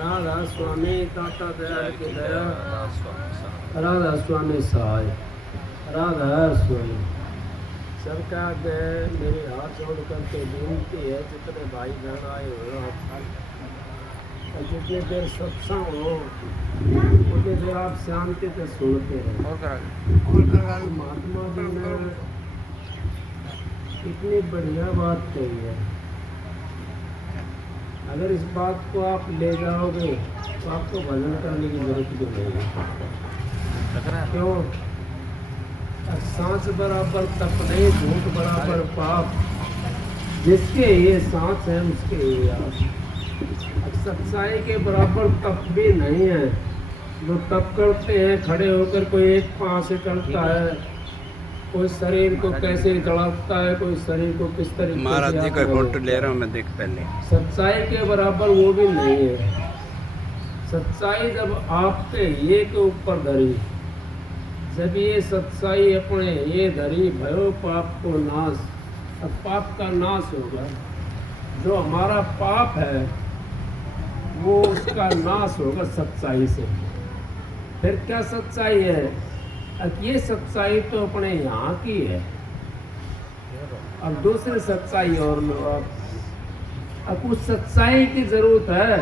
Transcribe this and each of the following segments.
राधा स्वामी टाटा दयाल की दया, राधा स्वामी सहाय, राधा स्वामी। सबका मेरे हाथ जोड़ करके विनती है, जितने भाई बहन आए हुए हैं, जितने देर सत्संग हो उतनी देर आप शांति से सुनते रहो। और महात्मा जी ने इतनी बढ़िया बात कही है, अगर इस बात को आप ले जाओगे तो आपको भजन करने की जरूरत भी नहीं है। क्यों? सांस बराबर तप नहीं, झूठ बराबर पाप, जिसके ये सांस है उसके ये आप। सच्चाई के बराबर तप भी नहीं है। जो तप करते हैं खड़े होकर, कोई एक पाँव से चढ़ता है, कोई शरीर को कैसे चढ़ाता है, कोई शरीर को किस तरीके। महाराज जी का फोटो ले रहा हूँ मैं, देख पहले। सच्चाई के बराबर वो भी नहीं है। सच्चाई जब आपके ये के ऊपर धरी, जब ये सच्चाई अपने ये धरी, भयो पाप को नाश, अब पाप का नाश होगा। जो हमारा पाप है वो उसका नाश होगा सच्चाई से। फिर क्या सच्चाई है? अब ये सच्चाई तो अपने यहाँ की है, अब दूसरी सच्चाई और लो आप। अब उस सच्चाई की जरूरत है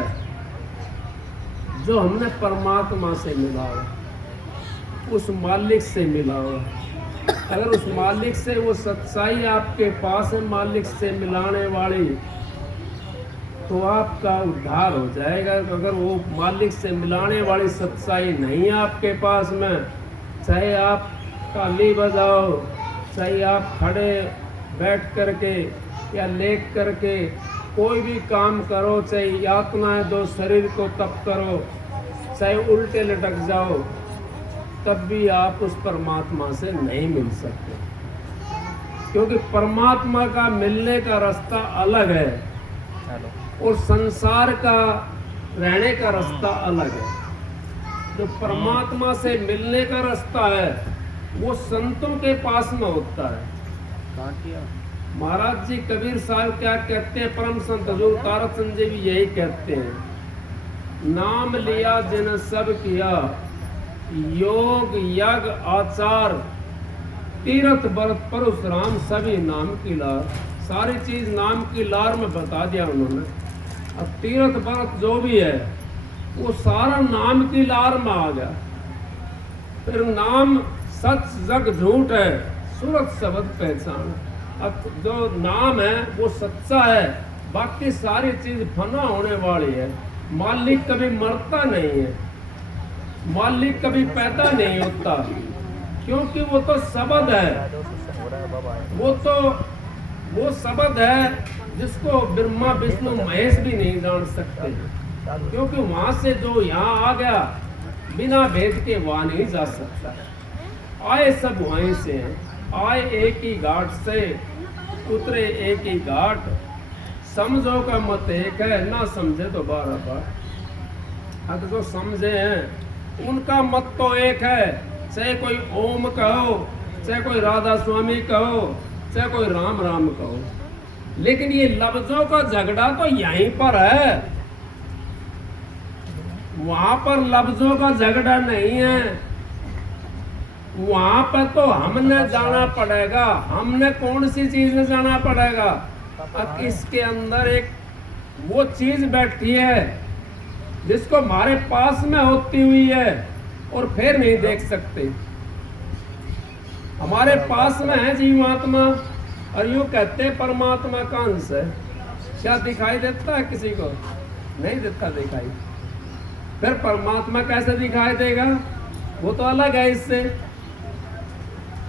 जो हमने परमात्मा से मिला हो, उस मालिक से मिला हो। अगर उस मालिक से वो सच्चाई आपके पास है, मालिक से मिलाने वाली, तो आपका उद्धार हो जाएगा। अगर वो मालिक से मिलाने वाली सच्चाई नहीं है आपके पास में, चाहे आप ताली बजाओ, चाहे आप खड़े बैठ करके या लेट करके कोई भी काम करो, चाहे यातनाएं दो, शरीर को तप करो, चाहे उल्टे लटक जाओ, तब भी आप उस परमात्मा से नहीं मिल सकते। क्योंकि परमात्मा का मिलने का रास्ता अलग है और संसार का रहने का रास्ता अलग है। जो परमात्मा से मिलने का रास्ता है वो संतों के पास में होता है। महाराज जी कबीर साहब क्या कहते हैं, परम संत हजूर कारक संजय भी यही कहते हैं, नाम लिया जिन सब किया, योग यज्ञ आचार, तीर्थ व्रत परशुराम सभी नाम की लार। सारी चीज नाम की लार में बता दिया उन्होंने। अब तीर्थ व्रत जो भी है वो सारा नाम की लार में आ गया। फिर नाम सच जग झूठ है, सूरत शब्द पहचान। अब जो नाम है वो सच्चा है, बाकी सारी चीज फना होने वाली है। मालिक कभी मरता नहीं है, मालिक कभी पैदा नहीं होता, क्योंकि वो तो शब्द है। वो शब्द है जिसको ब्रह्मा विष्णु महेश भी नहीं जान सकते, क्योंकि वहां से जो यहाँ आ गया बिना भेद के वहां नहीं जा सकता। आए सब वहीं से हैं, आए एक ही घाट से, उतरे एक ही घाट। समझो का मत एक है, ना समझे तो 12 बार। अब जो समझे हैं उनका मत तो एक है, चाहे कोई ओम कहो, चाहे कोई राधा स्वामी कहो, चाहे कोई राम राम कहो। लेकिन ये लफ्जों का झगड़ा तो यहीं पर है, वहां पर लफ्जों का झगड़ा नहीं है। वहां पर तो हमने जाना पड़ेगा, हमने कौन सी चीज में जाना पड़ेगा। अब इसके अंदर एक वो चीज बैठी है जिसको हमारे पास में होती हुई है और फिर नहीं देख सकते। हमारे पास में है जीवात्मा, और यूँ कहते हैं परमात्मा का अंश है। क्या दिखाई देता है किसी को? नहीं देता दिखाई। फिर परमात्मा कैसे दिखाई देगा? वो तो अलग है इससे।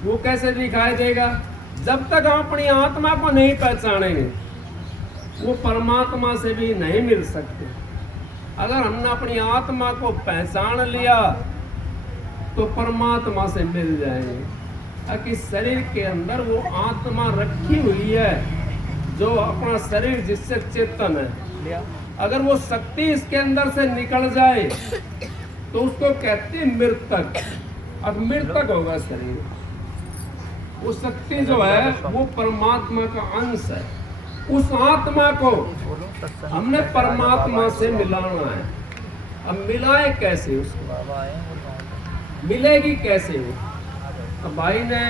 वो कैसे दिखाई देगा? जब तक हम अपनी आत्मा को नहीं पहचानेंगे वो परमात्मा से भी नहीं मिल सकते। अगर हमने अपनी आत्मा को पहचान लिया तो परमात्मा से मिल जाएंगे। ताकि शरीर के अंदर वो आत्मा रखी हुई है, जो अपना शरीर जिससे चेतन है, अगर वो शक्ति इसके अंदर से निकल जाए तो उसको कहते हैं मृतक। अब मृतक होगा शरीर। वो शक्ति जो है वो परमात्मा का अंश है। उस आत्मा को हमने परमात्मा से मिलाना है। अब मिलाए कैसे उसको, मिलेगी कैसे वो? अब भाई ने,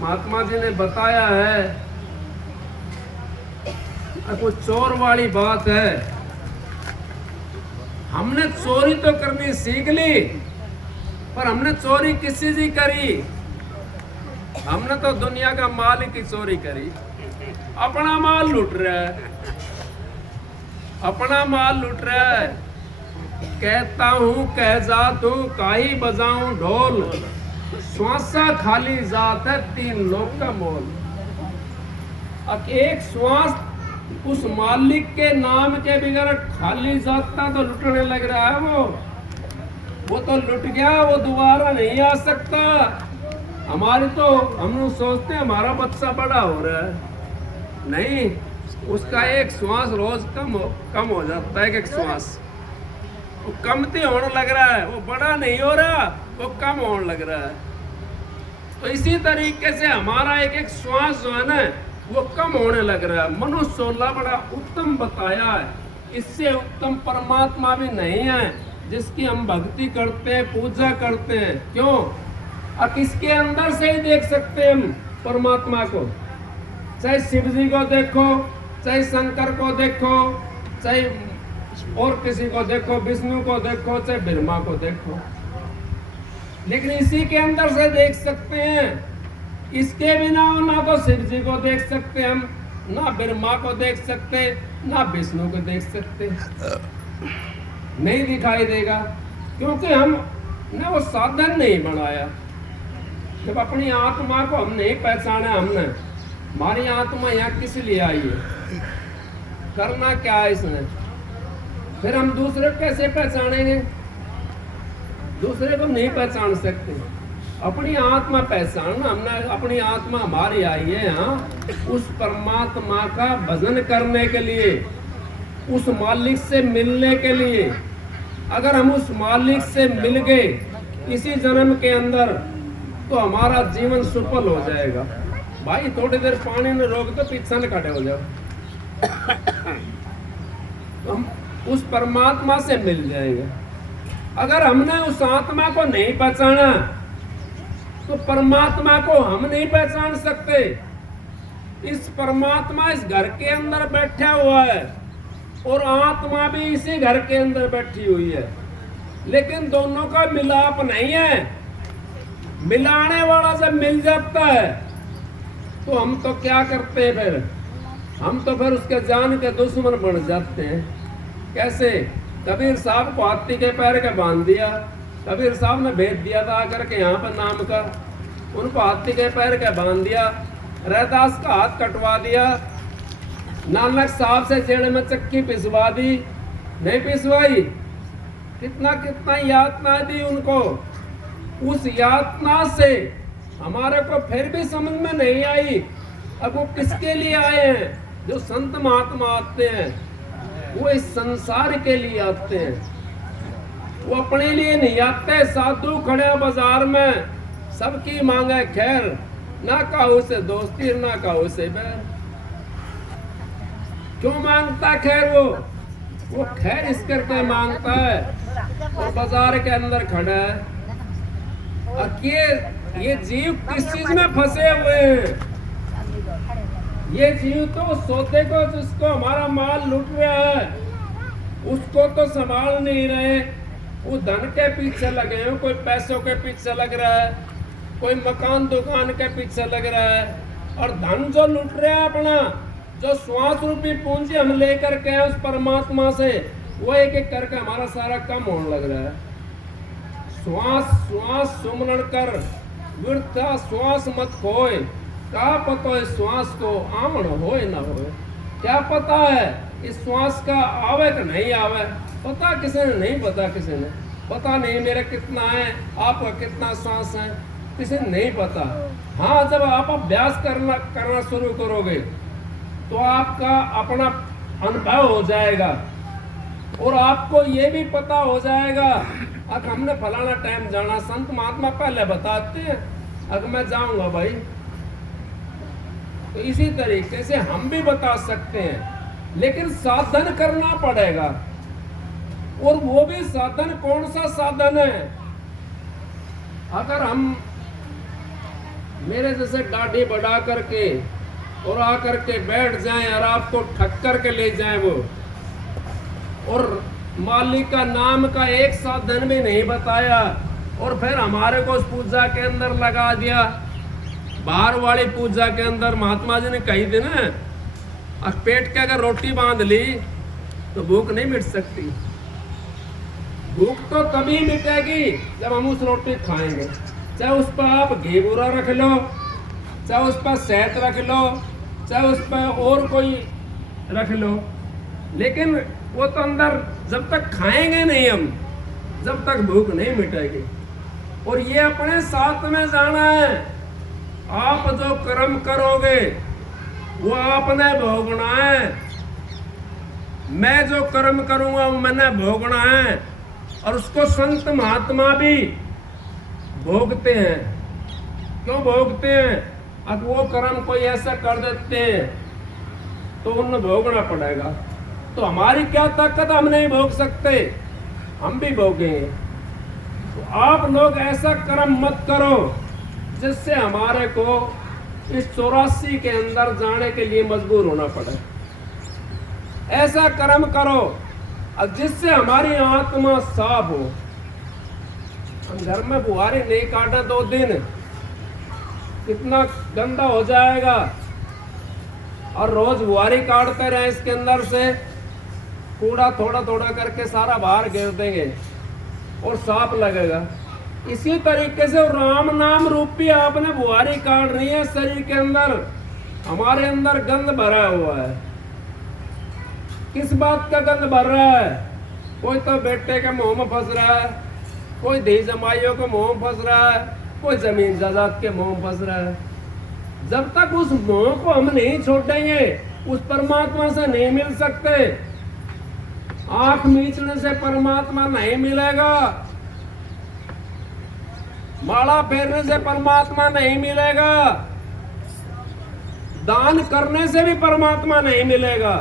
महात्मा जी ने बताया है, कोई चोर वाली बात है। हमने चोरी तो करनी सीख ली, पर हमने चोरी किस चीज की करी? हमने तो दुनिया का माल की चोरी करी। अपना माल लूट रहा है, अपना माल लूट रहा है। कहता हूँ कह जा तू काई बजाऊं ढोल, श्वासा खाली जात है 3 लोग का मोल। अब एक श्वास उस मालिक के नाम के बगैर खाली जाता तो लुटने लग रहा है। वो तो लुट गया, वो दोबारा नहीं आ सकता। हमारी तो हम लोग सोचते हैं हमारा बच्चा बड़ा हो रहा है, नहीं, उसका एक श्वास रोज कम हो जाता है। एक श्वास वो कमती होने लग रहा है, वो बड़ा नहीं हो रहा, वो कम होने लग रहा है। तो इसी तरीके से हमारा एक एक श्वास जो है ना, वो कम होने लग रहा है। मनुष्य 16 बड़ा उत्तम बताया है, इससे उत्तम परमात्मा भी नहीं है जिसकी हम भक्ति करते हैं, पूजा करते हैं। क्यों? अब किसके अंदर से ही देख सकते हैं हम परमात्मा को। चाहे शिव जी को देखो, चाहे शंकर को देखो, चाहे और किसी को देखो, विष्णु को देखो, चाहे ब्रह्मा को देखो, लेकिन इसी के अंदर से देख सकते हैं। इसके बिना ना तो शिव जी को देख सकते हम, ना ब्रह्मा को देख सकते, ना विष्णु को देख सकते, नहीं दिखाई देगा, क्योंकि हम ने वो साधन नहीं बनाया। जब अपनी आत्मा को हम नहीं पहचाना, हमने हमारी आत्मा यहाँ किस लिए आई है, करना क्या है इसने, फिर हम दूसरे को कैसे पहचानेंगे? दूसरे को नहीं पहचान सकते। अपनी आत्मा पहचानना, हमने अपनी आत्मा हमारी आई है यहाँ उस परमात्मा का भजन करने के लिए, उस मालिक से मिलने के लिए। अगर हम उस मालिक से मिल गए इसी जन्म के अंदर, तो हमारा जीवन सफल हो जाएगा। भाई थोड़ी देर पानी में रोक दो, पीछे न खड़े हो जाओ, हम उस परमात्मा से मिल जाएंगे। अगर हमने उस आत्मा को नहीं पहचाना, तो परमात्मा को हम नहीं पहचान सकते। इस परमात्मा इस घर के अंदर बैठा हुआ है और आत्मा भी इसी घर के अंदर बैठी हुई है, लेकिन दोनों का मिलाप नहीं है। मिलाने वाला जब मिल जाता है तो हम तो क्या करते हैं फिर? हम तो फिर उसके जान के दुश्मन बन जाते हैं। कैसे? कबीर साहब को हाथी के पैर के बांध दिया, कबीर साहब ने भेज दिया था आकर के यहाँ पर नाम का, उनको हाथी के पैर के बांध दिया, रैदास का हाथ कटवा दिया, नानक साहब से जेड़ में चक्की पिसवा दी, नहीं पिसवाई, कितना कितना यातना दी उनको। उस यातना से हमारे को फिर भी समझ में नहीं आई, अब वो किसके लिए आए हैं? जो संत महात्मा आते हैं वो इस संसार के लिए आते हैं, वो अपने लिए नहीं आते। साधु खड़े बाजार में सबकी मांगे खैर, ना काहू से दोस्ती ना काहू से बैर। क्यों मांगता खैर? वो खैर इस करके मांगता है और बाजार के अंदर खड़ा है। ये जीव किस चीज में फंसे हुए हैं? ये जीव तो सौदे को, जिसको हमारा माल लूट रहा है, उसको तो संभाल नहीं रहे। वो धन के पीछे लगे हैं, कोई पैसों के पीछे लग रहा है, कोई मकान दुकान के पीछे लग रहा है। और धन जो लूट रहा है अपना, जो श्वास रूपी पूंजी हम लेकर के हैं उस परमात्मा से, वो एक एक करके हमारा सारा कम होने लग रहा है। श्वास श्वास सुमरण कर, व्यर्था श्वास मत खोए, क्या पता है श्वास को आमण होए ना होए? क्या पता है इस श्वास का आवे कि नहीं आवे? पता किसी ने नहीं, पता किसी ने पता नहीं मेरा कितना है, आपका कितना श्वास है, किसी ने नहीं पता। हाँ, जब आप अभ्यास करना शुरू करोगे तो आपका अपना अनुभव हो जाएगा और आपको ये भी पता हो जाएगा। अब हमने फलाना टाइम जाना, संत महात्मा पहले बताते हैं, अब मैं जाऊंगा भाई, तो इसी तरीके से हम भी बता सकते हैं, लेकिन साधन करना पड़ेगा। और वो भी साधन कौन सा साधन है? अगर हम मेरे जैसे दाढ़ी बढ़ा करके और आकर के बैठ जाएं और आपको ठक करके ले जाएं वो, और मालिक का नाम का एक साधन भी नहीं बताया, और फिर हमारे को उस पूजा के अंदर लगा दिया, बाहर वाली पूजा के अंदर। महात्मा जी ने कही थी ना, अब पेट के अगर रोटी बांध ली तो भूख नहीं मिट सकती। भूख तो तभी मिटेगी जब हम उस रोटी खाएंगे, चाहे उस पर आप घी बुरा रख लो, चाहे उस पर शहद रख लो, चाहे उस पर और कोई रख लो, लेकिन वो तो अंदर जब तक खाएंगे नहीं हम, जब तक भूख नहीं मिटेगी। और ये अपने साथ में जाना है। आप जो कर्म करोगे वो आपने भोगना है। मैं जो कर्म करूंगा वो मैंने भोगना है। और उसको संत महात्मा भी भोगते हैं। क्यों भोगते हैं? अब वो कर्म कोई ऐसा कर देते हैं तो उन्हें भोगना पड़ेगा। तो हमारी क्या ताकत, हम नहीं भोग सकते, हम भी भोगेंगे। तो आप लोग ऐसा कर्म मत करो जिससे हमारे को इस 84 के अंदर जाने के लिए मजबूर होना पड़े। ऐसा कर्म करो जिससे हमारी आत्मा साफ हो। हम घर में बुहारी नहीं काटा 2 दिन, कितना गंदा हो जाएगा। और रोज बुहारी काटते रहे, इसके अंदर से कूड़ा थोड़ा थोड़ा करके सारा बाहर गिर देंगे और साफ लगेगा। इसी तरीके से राम नाम रूपी आपने बुहारी काट रही है शरीर के अंदर। हमारे अंदर गंद भरा हुआ है। किस बात का गंद भर रहा है? कोई तो बेटे के मुंह में फंस रहा है, कोई धी जमाइयों के मुंह में फंस रहा है, कोई जमीन जायदाद के मुंह में फंस रहा है। जब तक उस मोह को हम नहीं छोड़ेंगे उस परमात्मा से नहीं मिल सकते। आंख मीचने से परमात्मा नहीं मिलेगा, माला फेरने से परमात्मा नहीं मिलेगा, दान करने से भी परमात्मा नहीं मिलेगा।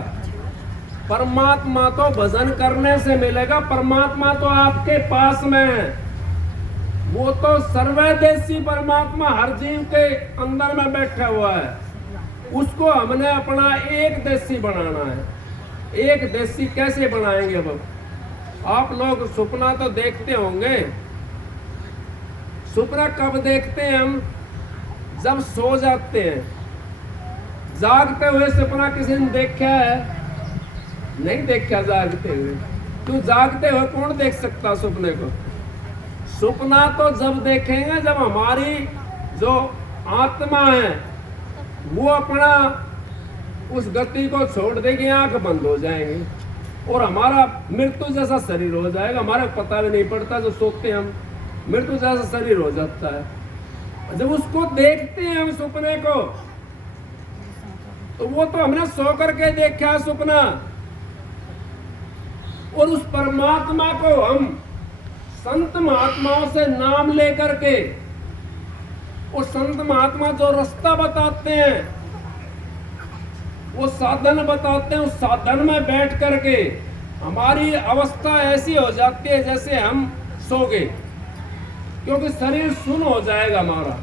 परमात्मा तो भजन करने से मिलेगा। परमात्मा तो आपके पास में है। वो तो सर्वदेशी परमात्मा हर जीव के अंदर में बैठा हुआ है। उसको हमने अपना एक देशी बनाना है। एक देशी कैसे बनाएंगे? अब आप लोग सपना तो देखते होंगे। सपना कब देखते हैं हम? जब सो जाते हैं। जागते हुए सपना किसी ने देखा है? नहीं देखा जागते हुए। तो जागते हुए कौन देख सकता सपने को? सपना तो जब देखेंगे जब हमारी जो आत्मा है वो अपना उस गति को छोड़ देगी, आंख बंद हो जाएंगे और हमारा मृत्यु जैसा शरीर हो जाएगा। हमारा पता भी नहीं पड़ता, जो सोते हम मृत्यु जैसा शरीर हो जाता है। जब उसको देखते हैं हम सपने को, तो वो तो हमने सो करके देखा है सपना। और उस परमात्मा को हम संत महात्माओं से नाम लेकर के, और संत महात्मा जो रास्ता बताते हैं, वो साधन बताते हैं, उस साधन में बैठ करके हमारी अवस्था ऐसी हो जाती है जैसे हम सो गए। क्योंकि शरीर सुन्न हो जाएगा, हमारा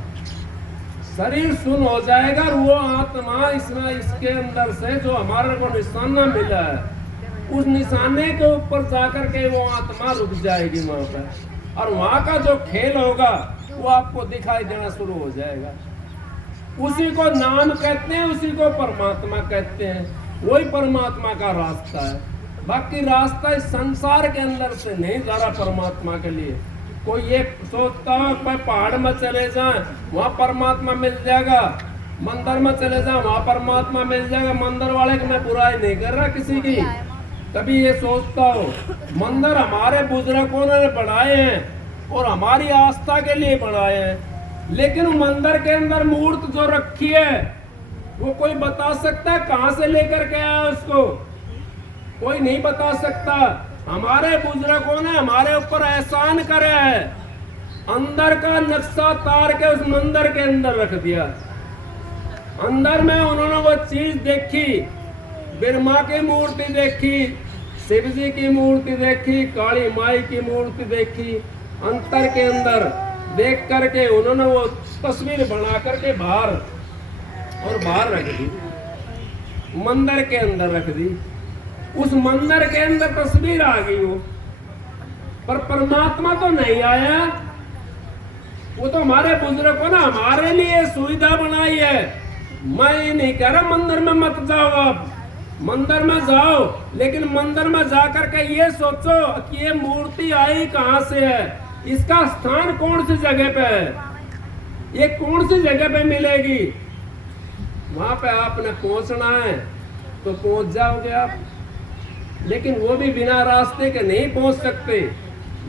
शरीर सुन्न हो जाएगा। और वो आत्मा इसमें इसके अंदर से जो हमारे को निशाना मिला है, उस निशाने के ऊपर जाकर के वो आत्मा रुक जाएगी वहां पर। और वहां का जो खेल होगा वो आपको दिखाई देना शुरू हो जाएगा। उसी को नाम कहते हैं, उसी को परमात्मा कहते हैं। वही परमात्मा का रास्ता है। बाकी रास्ता इस संसार के अंदर से नहीं जा रहा परमात्मा के लिए। कोई ये सोचता है कोई पहाड़ में चले जाए वहाँ परमात्मा मिल जाएगा, मंदिर में चले जाए वहाँ परमात्मा मिल जाएगा। मंदिर वाले की मैं बुराई नहीं कर रहा किसी की, कभी ये सोचता हो। मंदिर हमारे बुजुर्गों ने बनाए हैं और हमारी आस्था के लिए बनाए हैं, लेकिन मंदिर के अंदर मूर्त जो रखी है वो कोई बता सकता है कहाँ से लेकर के आया उसको? कोई नहीं बता सकता। हमारे बुजुर्गों ने हमारे ऊपर एहसान करे है, अंदर का नक्शा तार के उस मंदिर के अंदर रख दिया। अंदर में उन्होंने वो चीज देखी, ब्रह्मा की मूर्ति देखी, शिव जी की मूर्ति देखी, काली माई की मूर्ति देखी। अंतर के अंदर देख करके उन्होंने वो तस्वीर बना करके बाहर रख दी, मंदिर के अंदर रख दी। उस मंदिर के अंदर तस्वीर आ गई वो, पर परमात्मा तो नहीं आया। वो तो हमारे बुजुर्गों ने हमारे लिए सुविधा बनाई है। मैं ये नहीं कह रहा मंदिर में मत जाओ, आप मंदिर में जाओ, लेकिन मंदिर में जाकर के ये सोचो कि ये मूर्ति आई कहाँ से है, इसका स्थान कौन सी जगह पे है, ये कौन सी जगह पे मिलेगी। वहां पे आपने पहुंचना है तो पहुंच जाओगे आप, लेकिन वो भी बिना रास्ते के नहीं पहुंच सकते।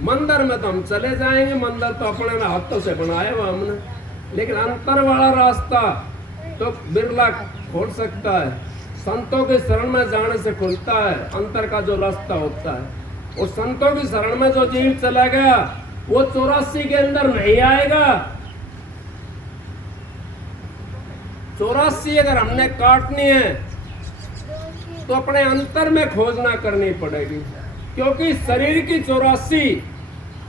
मंदिर में तो हम चले जाएंगे, मंदिर तो अपने हाथों से बनाए हुआ हमने, लेकिन अंतर वाला रास्ता तो बिरला खोल सकता है। संतों के शरण में जाने से खुलता है अंतर का जो रास्ता होता है। और संतों की शरण में जो जीव चला गया वो 84 के अंदर नहीं आएगा। 84 अगर हमने काटनी है तो अपने अंतर में खोजना करनी पड़ेगी, क्योंकि शरीर की 84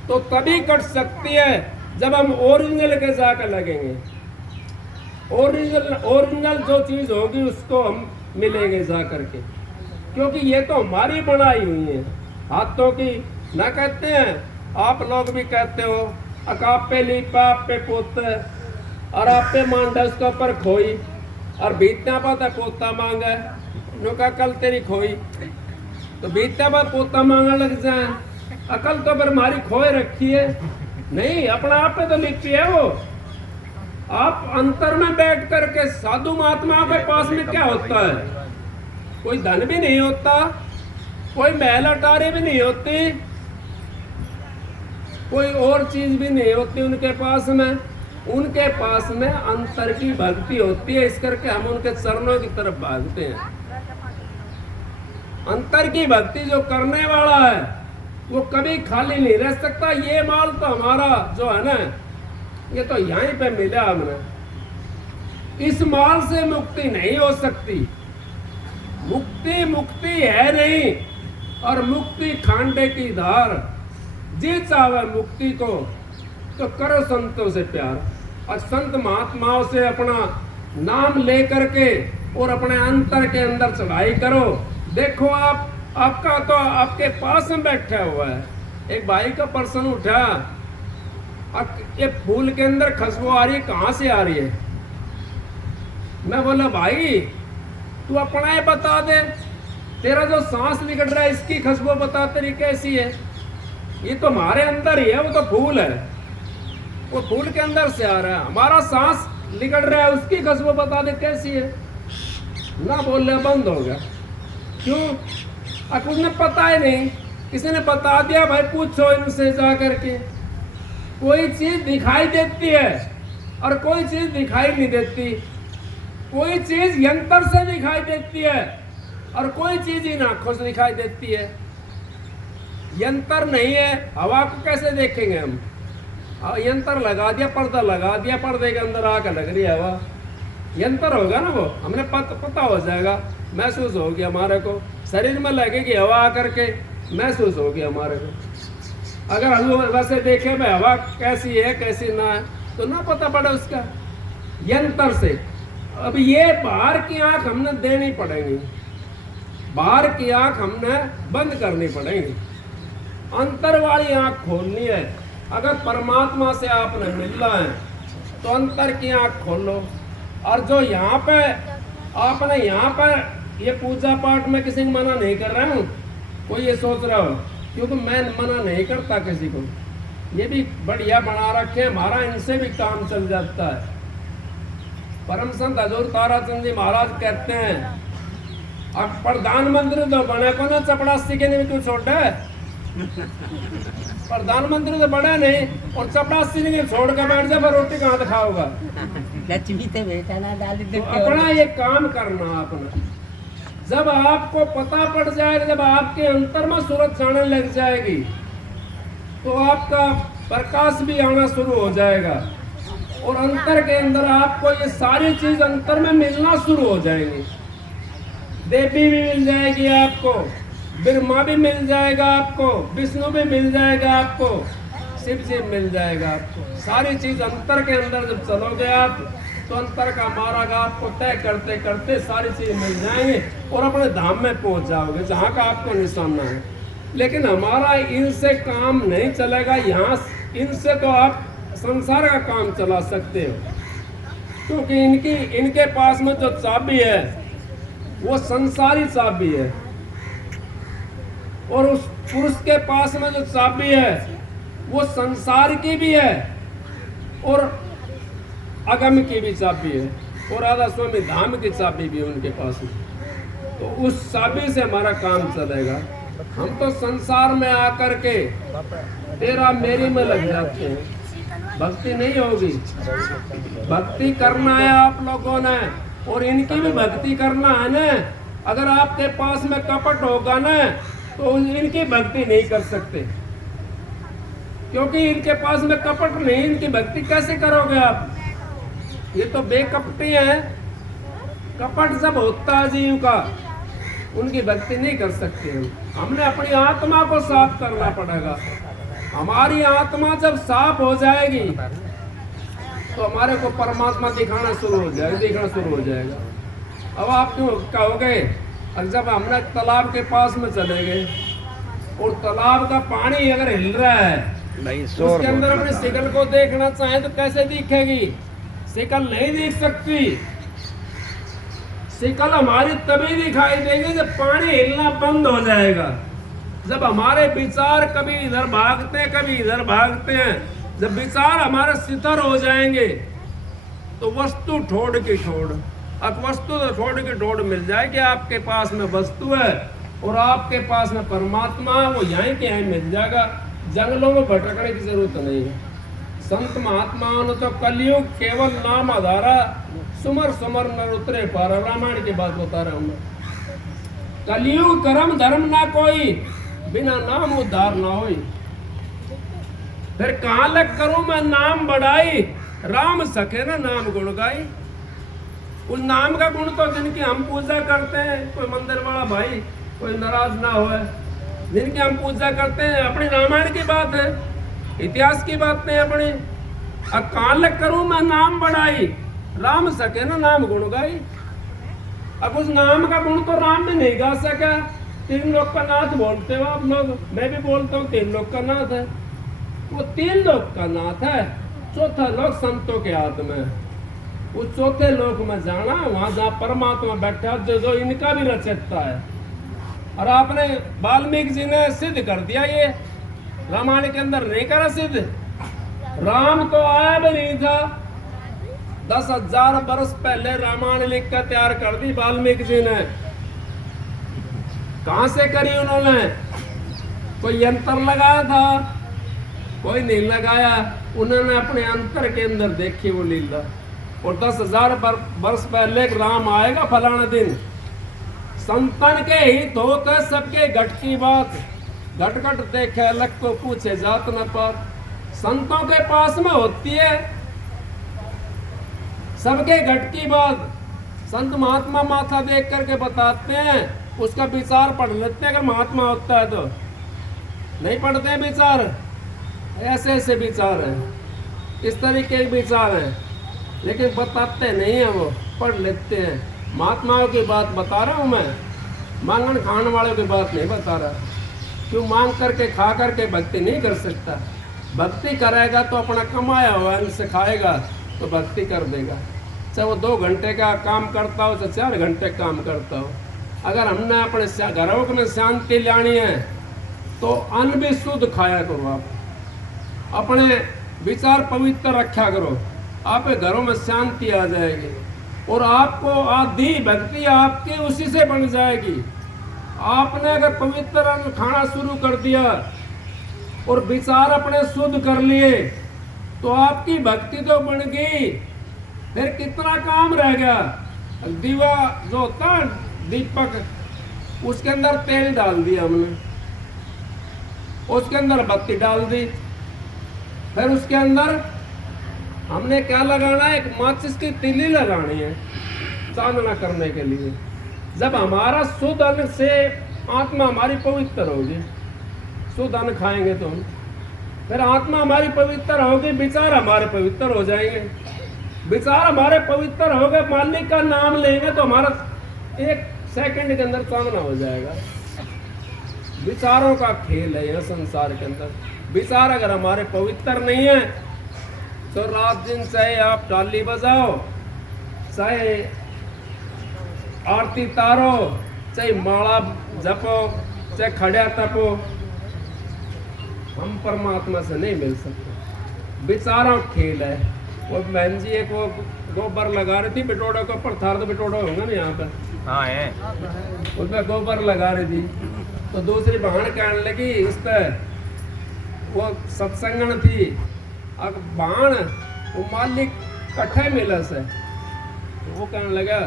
तो तभी कट सकती है जब हम ओरिजिनल के जाकर लगेंगे। ओरिजिनल जो चीज होगी उसको हम मिलेंगे जा करके, क्योंकि ये तो हमारी बनाई हुई है हाथों की। ना कहते हैं, आप लोग भी कहते हो, अकाप पे लीपा आप पे पोते और आप पे मांडा उसके ऊपर खोई, और बीतना पाता पोता मांगे नुका कल तेरी खोई, तो बीतना पर पोता मांगने लग जाए। अकल तो पर हमारी खोए रखी है नहीं, अपना आप पे तो लिखती है वो। आप अंतर में बैठ करके साधु महात्मा के पास में क्या होता है, कोई धन भी नहीं होता, कोई महल अटारी भी नहीं होती, कोई और चीज भी नहीं होती उनके पास में। उनके पास में अंतर की भक्ति होती है, इस करके हम उनके चरणों की तरफ भागते हैं। अंतर की भक्ति जो करने वाला है वो कभी खाली नहीं रह सकता। ये माल तो हमारा जो है ना, ये तो यहीं पे मिला हमने, इस माल से मुक्ति नहीं हो सकती। मुक्ति है नहीं, और मुक्ति खांडे की धार। जी चाहे मुक्ति को तो करो संतों से प्यार, और संत महात्माओं से अपना नाम ले करके और अपने अंतर के अंदर चढ़ाई करो। देखो आपका तो आपके पास में बैठा हुआ है। एक भाई का प्रश्न उठा, ये फूल के अंदर खुशबू आ रही है, कहाँ से आ रही है? मैं बोला भाई तू अपना ही बता दे, तेरा जो सांस निकल रहा है इसकी खुशबू बता तेरी कैसी है। ये तो हमारे अंदर ही है, वो तो फूल है, वो फूल के अंदर से आ रहा है। हमारा सांस निकल रहा है, उसकी खुशबू बता दे कैसी है। ना बोलना बंद हो गया। क्यों? उन्हें पता ही नहीं, किसी ने बता दिया भाई पूछो इनसे जा करके। कोई चीज दिखाई देती है और कोई चीज दिखाई नहीं देती। कोई चीज यंत्र से दिखाई देती है और कोई चीज इन आंखों से दिखाई देती है। यंत्र नहीं है, हवा को कैसे देखेंगे हम? यंत्र लगा दिया, पर्दा लगा दिया, पर्दे के अंदर आकर लग रही है हवा। यंत्र होगा ना वो, हमने पता हो जाएगा, महसूस होगी हमारे को, शरीर में लगेगी हवा आकर के, महसूस होगी हमारे को। अगर हम वैसे देखें भाई हवा कैसी है कैसी ना है, तो ना पता पड़े उसका यंत्र से। अब ये बाहर की आंख हमने देनी पड़ेगी, बाहर की आंख हमने बंद करनी पड़ेगी, अंतर वाली आंख खोलनी है। अगर परमात्मा से आपने मिलना है तो अंतर की आंख खोलो। और जो यहाँ पे आपने यहाँ पर ये पूजा पाठ में किसी को मना नहीं कर रहा हूँ, कोई ये सोच रहा हो, क्योंकि मैं मना नहीं करता किसी को, ये भी बढ़िया बना रखे, हमारा इनसे भी काम चल जाता है। परम संत हजूर ताराचंद जी महाराज कहते हैं, अब प्रधानमंत्री तो बने को ना चपड़ासी के लिए क्यों छोटा है? प्रधानमंत्री तो बड़ा नहीं, और चपड़ासी ने छोड़ कर बैठ जा, रोटी कहाँ खाओगा? लक्ष्मी से बेटा ना डाली तो अपना ये काम करना अपना। जब आपको पता पड़ जाएगा, जब आपके अंतर में सूरज जाने लग जाएगी, तो आपका प्रकाश भी आना शुरू हो जाएगा। और अंतर के अंदर आपको ये सारी चीज अंतर में मिलना शुरू हो जाएंगी। देवी भी मिल जाएगी आपको, ब्रह्मा भी मिल जाएगा आपको, विष्णु भी मिल जाएगा आपको, शिव जी मिल जाएगा आपको। सारी चीज अंतर के अंदर जब चलोगे आप तो अंतर का मार्ग आपको तय करते करते सारी चीज मिल जाएंगे और अपने धाम में पहुंच जाओगे जहाँ का आपको निशाना है। लेकिन हमारा इनसे काम नहीं चलेगा। यहाँ इनसे तो आप संसार का काम चला सकते हो, क्योंकि इनके पास में जो चाबी है वो संसारी चाबी है, और उस पुरुष के पास में जो चाबी है वो संसार की भी है और अगम की भी चाबी है, और राधा स्वामी धाम की चाबी भी है उनके पास में। तो उस चाबी से हमारा काम चलेगा। हम तो संसार में आकर के तेरा मेरी में लग जाते हैं, भक्ति नहीं होगी। भक्ति करना है आप लोगों ने, और इनकी भी भक्ति करना है ना। अगर आपके पास में कपट होगा ना तो इनकी भक्ति नहीं कर सकते, क्योंकि इनके पास में कपट नहीं, इनकी भक्ति कैसे करोगे आप? ये तो बेकपटी है। कपट जब होता है जीव का, उनकी भक्ति नहीं कर सकते हम। हमने अपनी आत्मा को साफ करना पड़ेगा। हमारी आत्मा जब साफ हो जाएगी तो हमारे को परमात्मा दिखना शुरू हो जाएगा। अब आप क्यों कहोगे, जब हमने तालाब के पास में चले गए और तालाब का पानी अगर हिल रहा है उसके अंदर अपने शिकल को देखना चाहे तो कैसे दिखेगी? शिकल नहीं दिख सकती। शिकल हमारी तभी दिखाई देगी जब पानी हिलना बंद हो जाएगा, जब हमारे विचार कभी इधर भागते हैं कभी इधर भागते हैं। जब विचार हमारे सितर हो जाएंगे तो वस्तु ठोड़ की ठोड़, अब वस्तु तो ठोड़ की ठोड़ मिल जाएगी। आपके पास में वस्तु है और आपके पास में परमात्मा है, वो यहीं के यहीं मिल जाएगा। जंगलों में भटकने की जरूरत नहीं है। संत महात्माओं ने तो कलयुग केवल नाम आधारा, सुमर सुमर नर उतरे पारा। रामायण की बात बता रहा हूं मैं। कलयुग कर्म धर्म ना कोई, बिना नाम उद्धार ना होई। फिर कहाँ लग करूं मैं नाम बढ़ाई, राम सखे ना नाम गुण गाई। उस नाम का गुण तो जिनकी हम पूजा करते हैं, कोई मंदिर वाला भाई कोई नाराज ना होए, जिनकी हम पूजा करते हैं, अपनी रामायण की बात है, इतिहास की बात नहीं अपनी। अब कहाँ लग करूं मैं नाम बढ़ाई, राम सके ना नाम गुण गाई। अब उस नाम का गुण तो राम भी नहीं गा सका। 3 लोक का नाथ बोलते हो आप लोग, मैं भी बोलता हूँ 3 लोक का नाथ है। वो 3 लोक का नाथ है, चौथा लोक संतों के हाथ में। उस चौथे लोक में जाना, वहां जहाँ परमात्मा बैठा जो इनका भी रचयिता है। और आपने वाल्मीकि जी ने सिद्ध कर दिया, ये रामायण के अंदर नहीं करा सिद्ध। राम तो आया भी नहीं था, 10,000 वर्ष पहले रामायण लिख कर तैयार कर दी वाल्मीकि जी ने। कहां से करी उन्होंने? कोई यंत्र लगाया था? कोई नहीं लगाया। उन्होंने अपने अंतर के अंदर देखी वो लीला। और 10,000 वर्ष पहले राम आएगा फलाना दिन, संतन के हित होते सबके घट की बात, घट घट देखे अलग को पूछे जात न पात। संतों के पास में होती है सबके घट की बात। संत महात्मा माथा देख करके बताते हैं, उसका विचार पढ़ लेते हैं। अगर महात्मा होता है तो नहीं पढ़ते हैं विचार, ऐसे ऐसे विचार हैं, इस तरीके के विचार हैं, लेकिन बताते नहीं है, वो पढ़ लेते हैं। महात्माओं की बात बता रहा हूँ मैं, मांगन खाने वालों की बात नहीं बता रहा। क्यों मांग करके खा करके भक्ति नहीं कर सकता। भक्ति करेगा तो अपना कमाया हुआ इनसे खाएगा तो भक्ति कर देगा। चाहे वो 2 घंटे का काम करता हो चाहे 4 घंटे काम करता हो। अगर हमने अपने घरों में शांति लानी है तो अन्न भी शुद्ध खाया करो। आप अपने विचार पवित्र रखा करो, आप घरों में शांति आ जाएगी और आपको आधी भक्ति आपकी उसी से बन जाएगी। आपने अगर पवित्र अन्न खाना शुरू कर दिया और विचार अपने शुद्ध कर लिए तो आपकी भक्ति तो बन गई। फिर कितना काम रह गया? दीवा जो होता है दीपक, उसके अंदर तेल डाल दिया हमने, उसके अंदर बत्ती डाल दी, फिर उसके अंदर हमने क्या लगाना है, एक माचिस की तीली लगानी है चांदना करने के लिए। जब हमारा शुद्ध अन्न से आत्मा हमारी पवित्र होगी, शुद्ध अन्न खाएंगे तो हम, फिर आत्मा हमारी पवित्र होगी, विचार हमारे पवित्र हो जाएंगे। विचार हमारे पवित्र हो गए, मालिक का नाम लेंगे तो हमारा 1 सेकंड के अंदर चांदना हो जाएगा। विचारों का खेल है यह संसार के अंदर। विचार अगर हमारे पवित्र नहीं है तो रात दिन चाहे आप डाली बजाओ, चाहे आरती तारो, चाहे माला जपो, चाहे खड़िया तपो, हम परमात्मा से नहीं मिल सकते। विचारों खेल है। वो बहन जी एक वो गोबर लगा रही थी बिटोड़े के ऊपर, थार तो बिटोड़ा होगा ना यहाँ पर, हाँ है, उसमें गोबर लगा रही थी तो दूसरी बहन कहने लगी, उस पर वो सत्संगन थी, अब बाण वो मालिक कट्ठे मिला से, तो वो कहने लगा,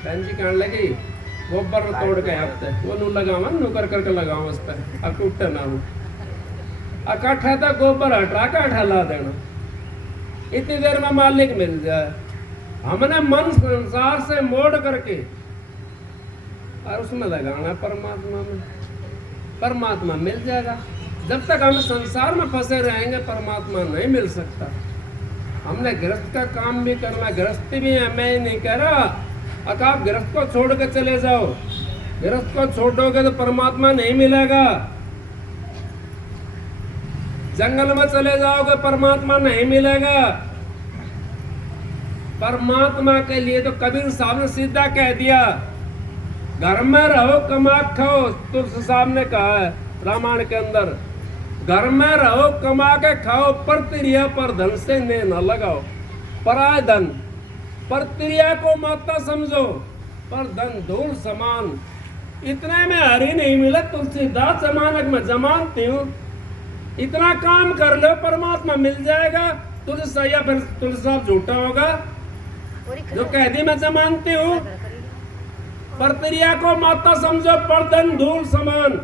बहन जी कहने लगी गोबर तोड़ के हफ्ते वो नू लगावा, नू कर करके लगाओ उस पर, अब टूटे ना हो, इकट्ठा था गोबर हटा के हटा देना, इतनी देर में मालिक मिल जाए। हमने मन संसार से मोड़ करके और उसमें लगाना परमात्मा में, परमात्मा मिल जाएगा। जब तक हम संसार में फंसे रहेंगे परमात्मा नहीं मिल सकता। हमने गृहस्थ का काम भी करना, गृहस्थी भी है, मैं नहीं कह रहा अगर आप गृहस्थ को छोड़ के चले जाओ, गृहस्थ को छोड़ोगे तो परमात्मा नहीं मिलेगा। जंगल में चले जाओगे परमात्मा नहीं मिलेगा। परमात्मा के लिए तो कबीर साहब ने सीधा कह दिया, घर में रहो कमा खाओ। तुलसी साहब ने कहा है रामायण के अंदर, घर में रहो कमा के खाओ, पर तिरिया पर धन से ने न लगाओ। पराय धन पर तिरिया को माता समझो, पर धन धूल समान। इतने में हरी नहीं मिला, तुलसीदास जमानक में जमानती हूँ। इतना काम कर लो परमात्मा मिल जाएगा। तुलसी सैया फिर तुलसी साहब झूठा होगा जो कह दी मैं जमानती हूँ। पर तिरिया को माता समझो, पर धन धूल समान।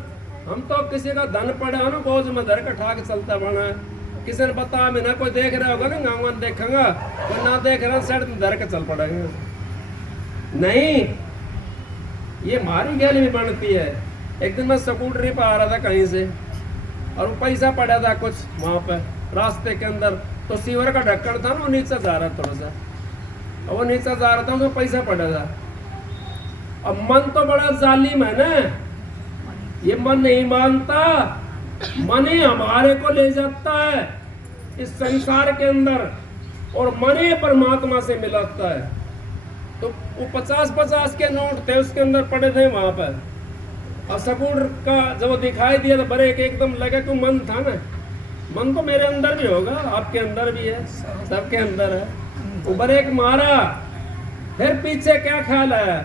हम तो किसी का धन पड़े हो ना बोझ में धर के ठा के चलता बना है। किसी ने बता में ना, कोई देख रहा होगा ना गाँव में देखेगा, कोई ना देख रहा सड़ धर के चल पड़ेंगे। नहीं, ये हमारी गैल भी बनती है। एक दिन मैं स्कूटरी पर आ रहा था कहीं से और वो पैसा पड़ा था कुछ वहाँ पे रास्ते के अंदर, तो सीवर का ढक्कन था ना, वो नीचे जा रहा थोड़ा सा, और वो नीचे जा रहा था, उसमें पैसा पड़ा था। अब मन तो बड़ा जालिम है ना, ये मन नहीं मानता, मन ही हमारे को ले जाता है इस संसार के अंदर, और मन ही परमात्मा से मिलाता है। तो वो 50-50 के नोट थे उसके अंदर पड़े थे वहां पर, और सकूर का जब वो दिखाई दिया तो बड़े एकदम लगा कि मन था ना। मन तो मेरे अंदर भी होगा, आपके अंदर भी है, सबके अंदर है। वो बड़े एक मारा, फिर पीछे क्या ख्याल आया,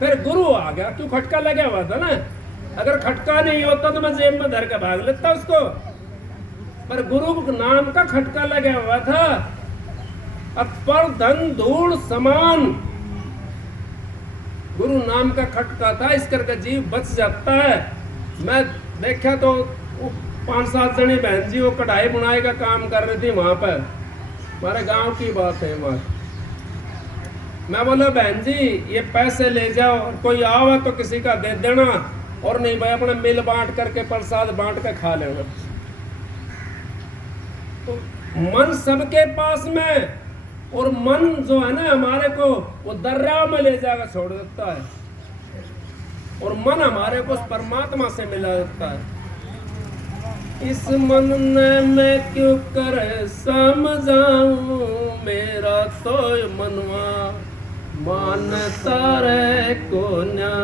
फिर गुरु आ गया, क्यों खटका लगा हुआ था ना। अगर खटका नहीं होता तो मैं जेब में धर के भाग लेता उसको, पर गुरु नाम का खटका लगा हुआ था। अब पर धन धूल समान गुरु नाम का खटका था, इस करके जीव बच जाता है। मैं देखा तो 5-7 जने बहन जी वो कढ़ाई बुनाई का काम कर रही थी वहां पर, हमारे गांव की बात है वहां। मैं बोला बहन जी ये पैसे ले जाओ, कोई आवा तो किसी का दे देना, और नहीं भाई अपने मिल बांट करके प्रसाद बांट के खा लेना। तो मन सबके पास में, और मन जो है ना हमारे को वो दर्रा में ले जाकर छोड़ देता है, और मन हमारे को परमात्मा से मिला देता है। इस मन ने मैं क्यों कर समझाऊं, मेरा तो मनवा मानता रे को ना।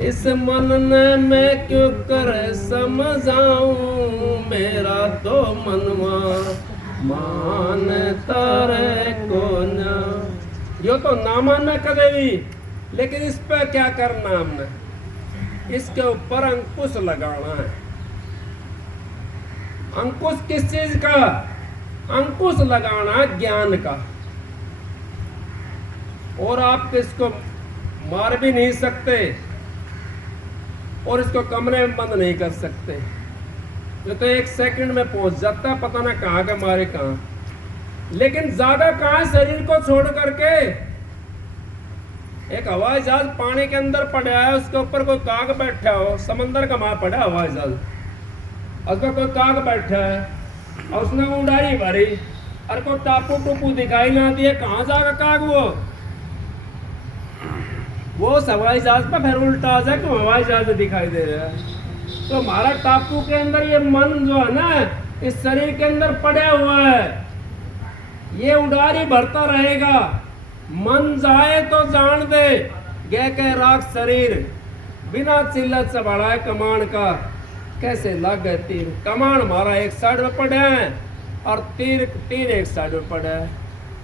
इस मन ने मैं क्यों कर समझाऊं, मेरा तो मनवा मानता रे को ना। यो तो ना मानना कदे भी, लेकिन इस पे क्या करना हमने, इसके ऊपर अंकुश लगाना है। अंकुश किस चीज का? अंकुश लगाना ज्ञान का। और आप इसको मार भी नहीं सकते, और इसको कमरे में बंद नहीं कर सकते। ये तो 1 सेकंड में पहुंच जाता है, पता ना कहाँ का मारे कहाँ। लेकिन ज्यादा कहाँ है शरीर को छोड़ करके। एक हवाई जहाज पानी के अंदर पड़ा है, उसके ऊपर कोई काग बैठा हो, समंदर का माँ पड़ा हवाई जहाज, उसमें कोई काग बैठा है और उसने उड़ाई भरी और कोई टापू टूपू दिखाई ना दिए, कहाँ जाएगा काग वो हवाई जहाज पर फिर उल्टा आ जाए क्यों हवाई जहाज दिखाई दे रहा है। तो हमारा टापू के अंदर ये मन जो है ना, इस शरीर के अंदर पड़ा हुआ है, ये उड़ारी भरता रहेगा। मन जाए तो जान दे, गे के राख शरीर, बिना चिल्लत से बढ़ाए कमान का, कैसे लग गए तीर। कमान हमारा एक साइड में पड़ा है और तीर एक साइड में पड़ा है,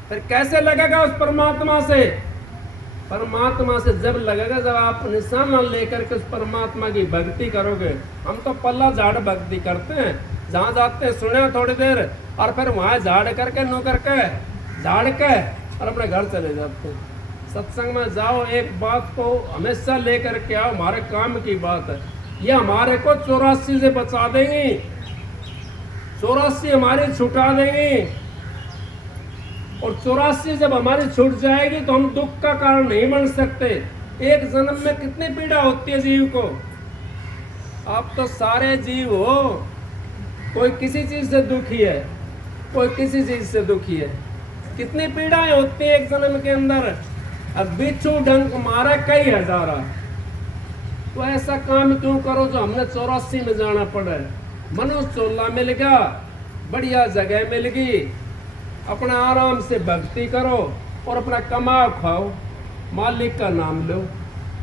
फिर कैसे लगेगा उस परमात्मा से। परमात्मा से जब लगेगा जब आप निशान लेकर के उस परमात्मा की भक्ति करोगे। हम तो पल्ला झाड़ भक्ति करते हैं, जहाँ जाते हैं सुने थोड़ी देर और फिर वहाँ झाड़ करके नो करके झाड़ के और अपने घर चले जाते हैं। सत्संग में जाओ, एक बात को हमेशा लेकर के आओ, हमारे काम की बात है। ये हमारे को 84 से बचा देंगी, 84 हमारी छुटा देंगी, और 84 जब हमारी छूट जाएगी तो हम दुख का कारण नहीं बन सकते। एक जन्म में कितनी पीड़ा होती है जीव को। आप तो सारे जीव हो, कोई किसी चीज से दुखी है, कोई किसी चीज से दुखी है। कितनी पीड़ाएं होती है एक जन्म के अंदर। अब बिच्छू डंक मारा कई हजारा, तो ऐसा काम क्यों करो जो हमने 84 में जाना पड़ा। मनुष्य चोला मिल गया, बढ़िया जगह मिल गई, अपना आराम से भक्ति करो और अपना कमाओ खाओ, मालिक का नाम लो,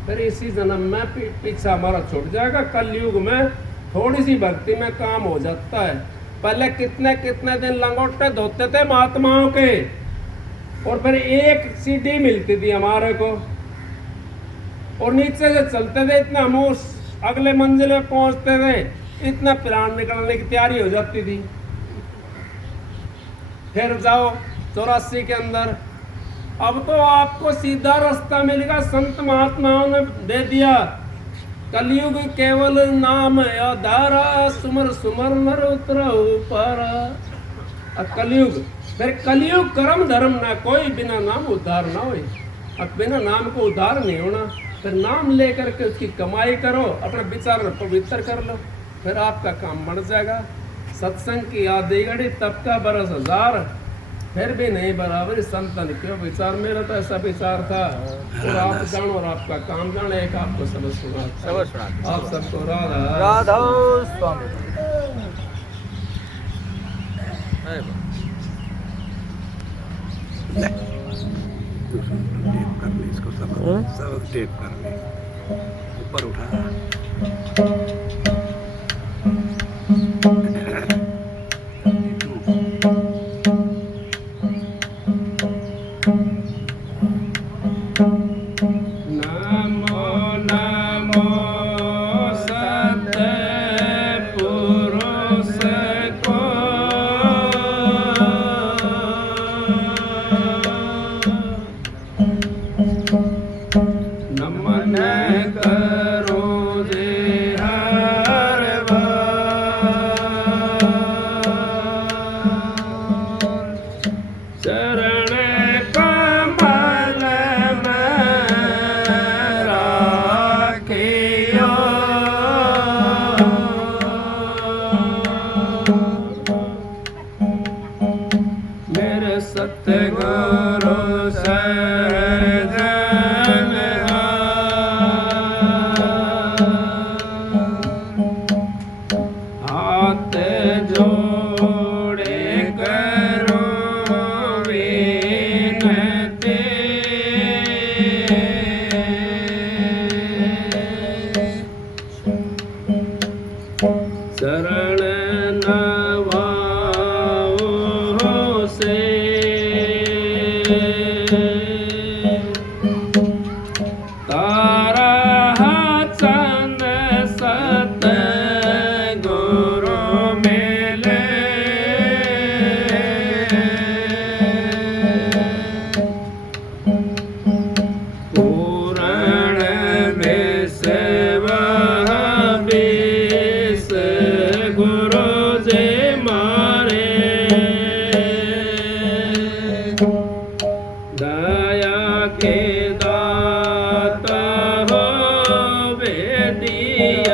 फिर इसी जन्म में पीछा हमारा छूट जाएगा। कलयुग में थोड़ी सी भक्ति में काम हो जाता है। पहले कितने कितने दिन लंगोटे धोते थे महात्माओं के, और फिर एक सीढ़ी मिलती थी हमारे को, और नीचे से चलते थे इतना हम उस अगले मंजिल में पहुंचते थे, इतना प्राण निकलने की तैयारी हो जाती थी। फिर जाओ 84 के अंदर, अब तो आपको सीधा रास्ता मिलेगा, संत महात्माओं ने दे दिया। कलयुग केवल नाम आधारा, सुमर सुमर नर उतर ऊपर। कलयुग, फिर कलयुग कर्म धर्म ना कोई, बिना नाम उद्धार ना हो। अब बिना नाम को उद्धार नहीं होना, फिर नाम लेकर के उसकी कमाई करो, अपने विचार पवित्र कर लो, फिर आपका काम बढ़ जाएगा। सत्संग की आधी घड़ी तब का बरस हजार, फिर भी नहीं बराबर संतन क्यों विचार। मेरा तो ऐसा विचार था, और आप जानो और आपका काम जाने। एक आपको सबक सुना, आप सबको राधा राधा स्वामी। टेप कर ले इसको, सब टेप कर ले, ऊपर उठा। नमन करो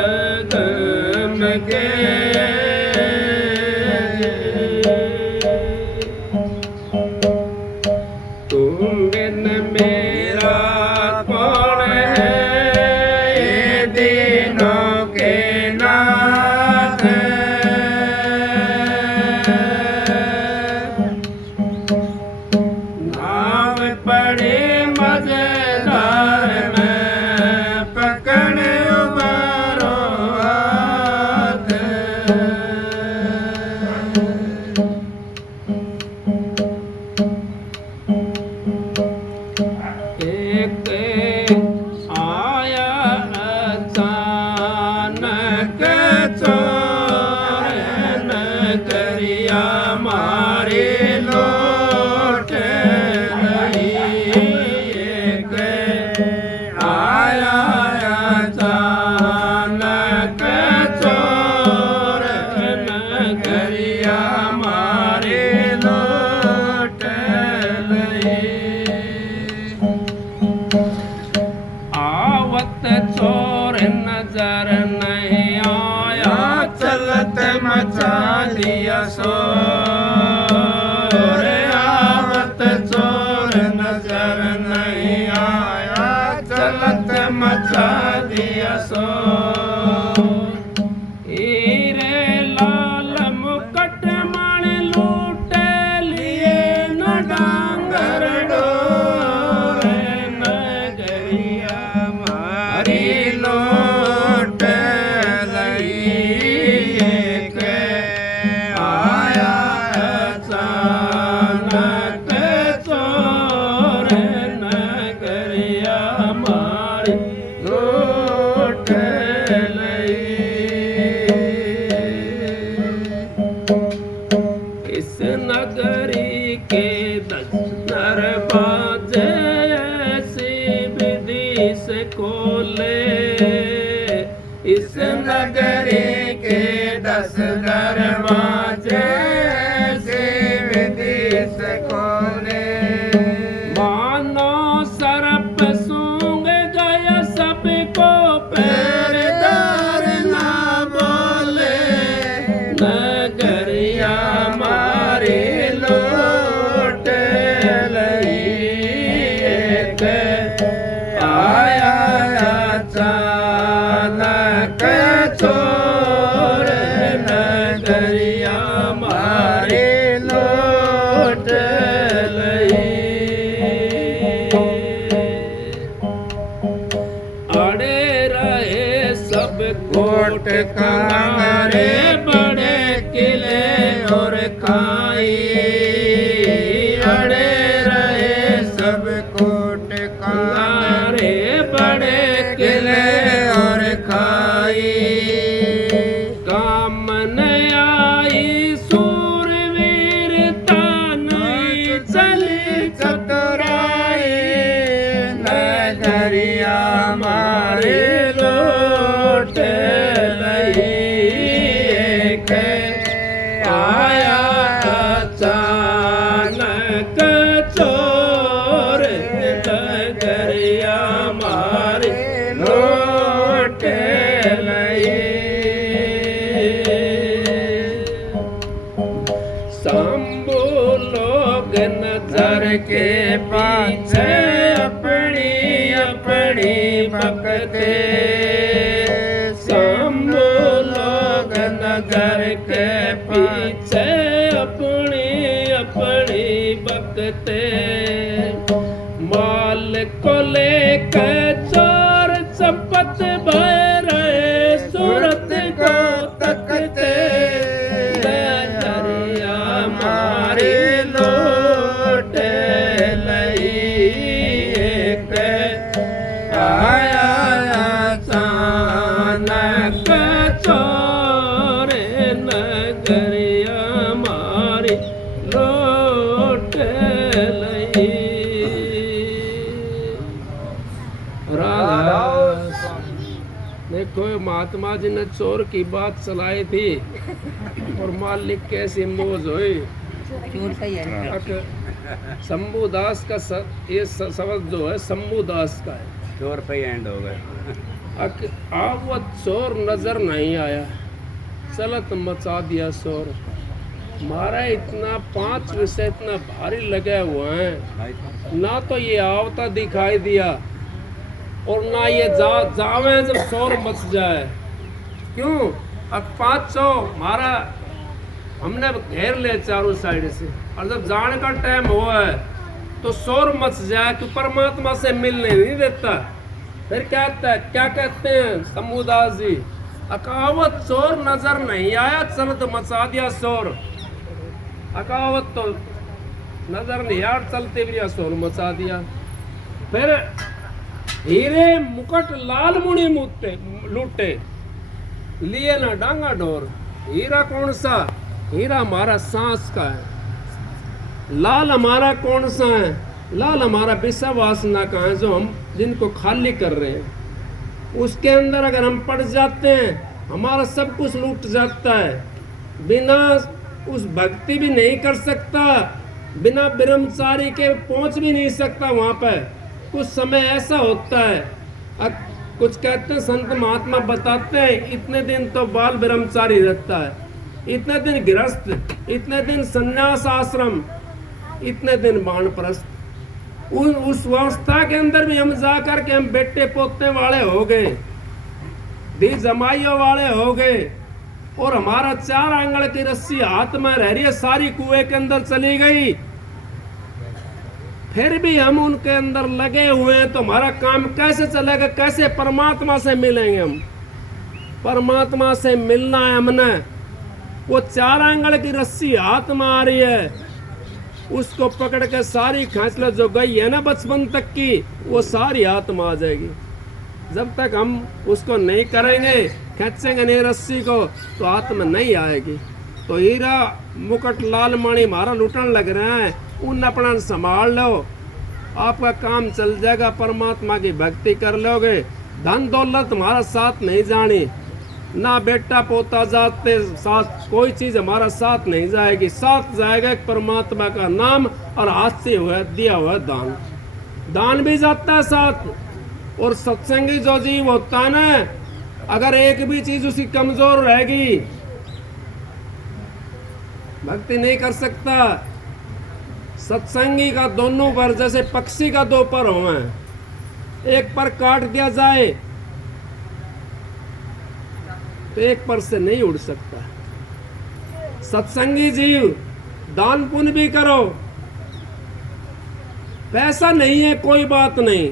अगम के तुम बिन मेरा कौन है ये दिनों के नाथ नाव पड़े मजेदार में पकड़ उबारो हाथ एक आया अचानक चोर नगरिया मारे लौट गई एक आया अचानक चोर नगरिया मारे लौट गई आवत चोर नजर नहीं आया चलत मचा दिया शोर आवत चोर नजर नहीं आया चलत मचा दिया शोर हीरे लाल मुकुट मण लूट लिए न डांगर डोर नगरिया मारी लौट लई एक आया अचानक चोर नगरिया मारी लौट लई इस नगरी के 10 दरवाजे ऐसी विधि से खोले इस नगरी के 10 दरवाजे ऐसी विधि से खोले मानो सर्प सूंघ गया सबको पैरदार ना बोले नगरिया मारी लौट लई एक आया अचानक चोर नगरिया मारी लौट लई अड़े रहे सब कोट कांगरे बड़े किले और खाई अड़े रहे सब कोट कांगरे बड़े किले और खाई काम न आई सूरवीरता नहीं चली चतुराई नगरिया मारे लौट लई एक आया अचानक चोर नगरिया मारे लौट लई शंभु लोग नजर के पीछे अपनी अपनी बकते शंभु लोग नजर के पीछे अपनी अपनी बकते माल को लेकर चोर संपत भय रहे सूरत को तकते नगरिया मारी लौट लई एक आया अचानक चोर नगरिया मारी लौट लई राधा देखो महात्मा जी ने चोर की बात चलाई थी और मालिक कैसी मौज हुई चोर का ही है शंभू दास का ये शब्द जो है शंभू दास का है चोर पे ही एंड हो गए अब वो चोर नजर नहीं आया, चलत मचा दिया शोर। मारा इतना 5 विषय इतना भारी लगे हुए हैं, ना तो ये आवता दिखाई दिया और ना ये जावे जब शोर मच जाए। क्यों? अब 500 मारा हमने घेर ले चारों साइड से, और जब जाने का टाइम हुआ है तो शोर मच जाए कि परमात्मा से मिलने नहीं देता। फिर क्या कहते हैं शंभुदास जी, अकावत चोर नजर नहीं आया, चलत मचा दिया शोर। अकावत तो नजर नहीं आया, चलते भी शोर मचा दिया। फिर हीरे मुकुट लाल मुनि लूटे, लिए ना डांगा डोर। हीरा कौन सा? हीरा हमारा सांस का है। लाल हमारा कौन सा है? लाल हमारा विषय वासना का है, जो हम जिनको खाली कर रहे हैं। उसके अंदर अगर हम पड़ जाते हैं, हमारा सब कुछ लूट जाता है। बिना उस भक्ति भी नहीं कर सकता, बिना ब्रह्मचारी के पहुंच भी नहीं सकता वहां पर। कुछ समय ऐसा होता है, कुछ कहते हैं संत महात्मा बताते हैं, इतने दिन तो बाल ब्रह्मचारी रहता है, इतने दिन गृहस्थ, इतने दिन संन्यास आश्रम, इतने दिन वानप्रस्थ। उस अवस्था के अंदर भी हम जा कर के हम बेटे पोते वाले हो गए, दी जमाइयों वाले हो गए, और हमारा 4 आंगल की रस्सी हाथ में रह रही है, सारी कुएं के अंदर चली गई। फिर भी हम उनके अंदर लगे हुए हैं, तो हमारा काम कैसे चलेगा? कैसे परमात्मा से मिलेंगे हम? परमात्मा से मिलना है हमने। वो 4 आंगल की रस्सी हाथ में आ रही है, उसको पकड़ के सारी खींच लो, जो गई है ना बचपन तक की, वो सारी हाथ में आ जाएगी। जब तक हम उसको नहीं करेंगे, खींचेंगे नहीं रस्सी को, तो हाथ में नहीं आएगी। तो हीरा मुकुट लाल मणि हमारा लूटने लग रहे हैं, उन अपना संभाल लो, आपका काम चल जाएगा। परमात्मा की भक्ति कर लोगे, धन दौलत हमारा साथ नहीं जानी, ना बेटा पोता जाते साथ, कोई चीज हमारा साथ नहीं जाएगी। साथ जाएगा परमात्मा का नाम और हाथ से हुआ दिया हुआ दान। दान भी जाता है साथ। और सत्संगी जो जीव होता है ना, अगर एक भी चीज उसकी कमजोर रहेगी, भक्ति नहीं कर सकता। सत्संगी का दोनों पर, जैसे पक्षी का 2 पर हो, एक पर काट दिया जाए तो एक पर से नहीं उड़ सकता। सत्संगी जीव दान पुण्य भी करो, पैसा नहीं है कोई बात नहीं,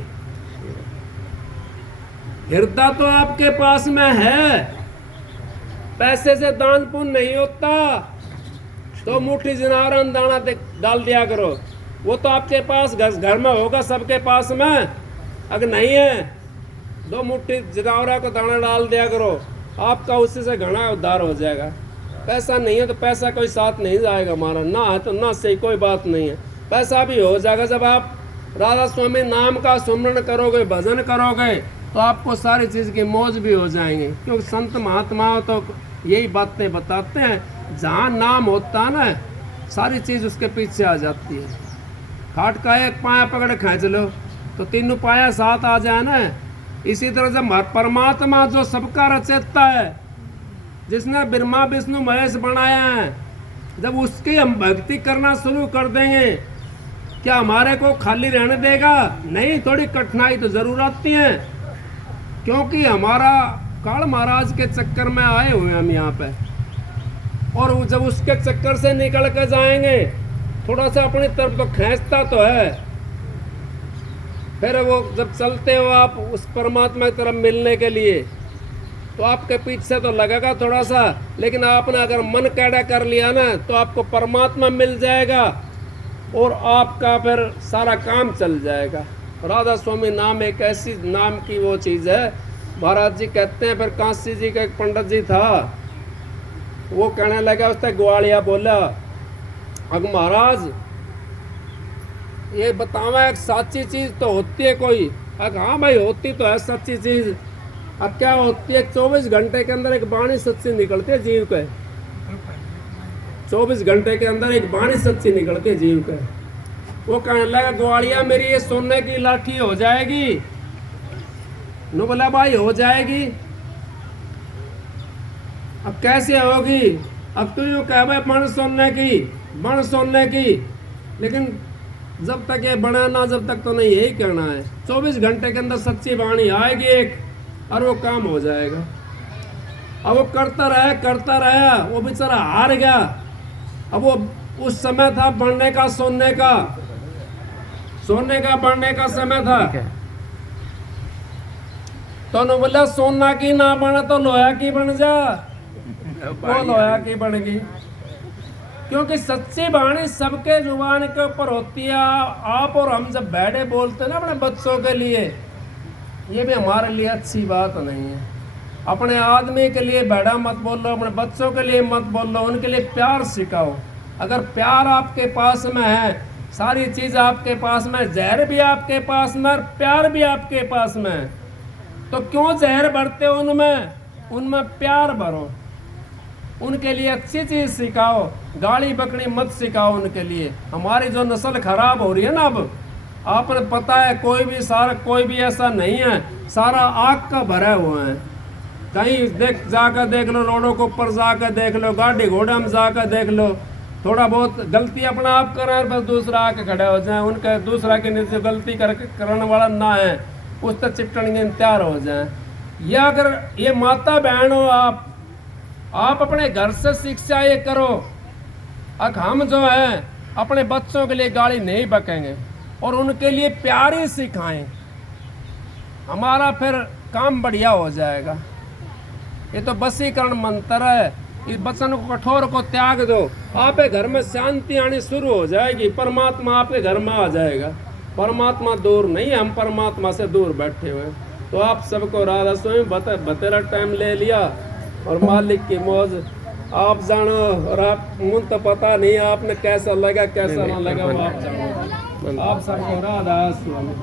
हृदय तो आपके पास में है। पैसे से दान पुण्य नहीं होता, तो मुट्ठी जनावरन दाना डाल दिया करो, वो तो आपके पास घर में होगा, सबके पास में। अगर नहीं है, 2 मुट्ठी जनावरा को दाना डाल दिया करो, आपका उससे से घना उद्धार हो जाएगा। पैसा नहीं है तो पैसा कोई साथ नहीं जाएगा हमारा, ना है तो ना सही, कोई बात नहीं है। पैसा भी हो जाएगा जब आप राधा स्वामी नाम का सुमरण करोगे, भजन करोगे, तो आपको सारी चीज़ की मौज भी हो जाएंगे। क्योंकि संत महात्मा तो यही बातें बताते हैं, जहाँ नाम होता है ना, सारी चीज़ उसके पीछे आ जाती है। खाट का एक पाया पकड़ खींच लो तो 3 पाया साथ आ जाए ना। इसी तरह जब परमात्मा जो सबका रचयिता है, जिसने ब्रह्मा विष्णु महेश बनाया है, जब उसकी हम भक्ति करना शुरू कर देंगे, क्या हमारे को खाली रहने देगा? नहीं, थोड़ी कठिनाई तो जरूर आती है, क्योंकि हमारा काल महाराज के चक्कर में आए हुए हम यहाँ पे, और जब उसके चक्कर से निकल कर जाएंगे, थोड़ा सा अपनी तरफ तो खींचता तो है। फिर वो जब चलते हो आप उस परमात्मा की तरफ मिलने के लिए, तो आपके पीछे तो लगेगा थोड़ा सा, लेकिन आपने अगर मन कैड़ा कर लिया ना, तो आपको परमात्मा मिल जाएगा और आपका फिर सारा काम चल जाएगा। राधा स्वामी नाम एक ऐसी नाम की वो चीज़ है। महाराज जी कहते हैं, फिर काशी जी का एक पंडित जी था, वो कहने लगा, उसने ग्वालिया बोला, अगर महाराज ये बतावा, एक सच्ची चीज़ तो होती है कोई? अगर हाँ भाई, होती तो है सच्ची चीज़। अब क्या होती है? 24 घंटे के अंदर एक वाणी सच्ची निकलती है जीव के। 24 घंटे के अंदर एक वाणी सच्ची निकलती है जीव के। वो कहने लगा, ग्वालिया मेरी ये सोने की लाठी हो जाएगी, नो बोला भाई हो जाएगी। अब कैसे होगी? अब तू यूँ कह भाई बण सुनने की, लेकिन जब तक ये बना ना, जब तक तो नहीं, यही करना है। 24 घंटे के अंदर सच्ची वाणी आएगी एक, और वो काम हो जाएगा। अब वो करता रहा, वो बेचारा हार गया। अब वो उस समय था बढ़ने का, सोने का बढ़ने का समय था। तो न बोला सोना की ना बने तो लोहा की बन जा, वो लोहा की बन गई। क्योंकि सच्ची वाणी सबके जुबान के ऊपर होती है। आप और हम जब बैठे बोलते हैं ना अपने बच्चों के लिए, ये भी हमारे लिए अच्छी बात नहीं है। अपने आदमी के लिए बैठा मत बोलो, अपने बच्चों के लिए मत बोलो, उनके लिए प्यार सिखाओ। अगर प्यार आपके पास में है, सारी चीज़ आपके पास में, जहर भी आपके पास में और प्यार भी आपके पास में है, तो क्यों जहर भरते हो उनमें प्यार भरो। उनके लिए अच्छी चीज़ सिखाओ, गाड़ी बकड़ी मत सिखाओ उनके लिए। हमारी जो नस्ल खराब हो रही है ना, अब आपने पता है कोई भी ऐसा नहीं है, सारा आग का भरा हुआ है। कहीं जाकर देख लो, रोडों के ऊपर जाकर देख लो, गाड़ी घोड़े में जाकर देख लो, थोड़ा बहुत गलती अपना आप करें, बस दूसरा आके खड़े हो जाए। उनका दूसरा के नीचे गलती करने वाला ना है, उस तक चिपटने के तैयार हो जाए। या अगर ये माता बहन हो, आप अपने घर से शिक्षा ये करो। अब हम जो है अपने बच्चों के लिए गाड़ी नहीं बकेंगे और उनके लिए प्यार ही सिखाएं, हमारा फिर काम बढ़िया हो जाएगा। ये तो बसीकरण मंत्र है। इस वचन को, कठोर को त्याग दो, आपके घर में शांति आनी शुरू हो जाएगी। परमात्मा आपके घर में आ जाएगा। परमात्मा दूर नहीं है, हम परमात्मा से दूर बैठे हुए। तो आप सबको राधा स्वामी बतेरा टाइम ले लिया और मालिक की मौज आप जानो। और आप मुझे तो पता नहीं आपने कैसा लगा कैसा ना लगा, वो आप जानो। आप सबको राधा स्वामी।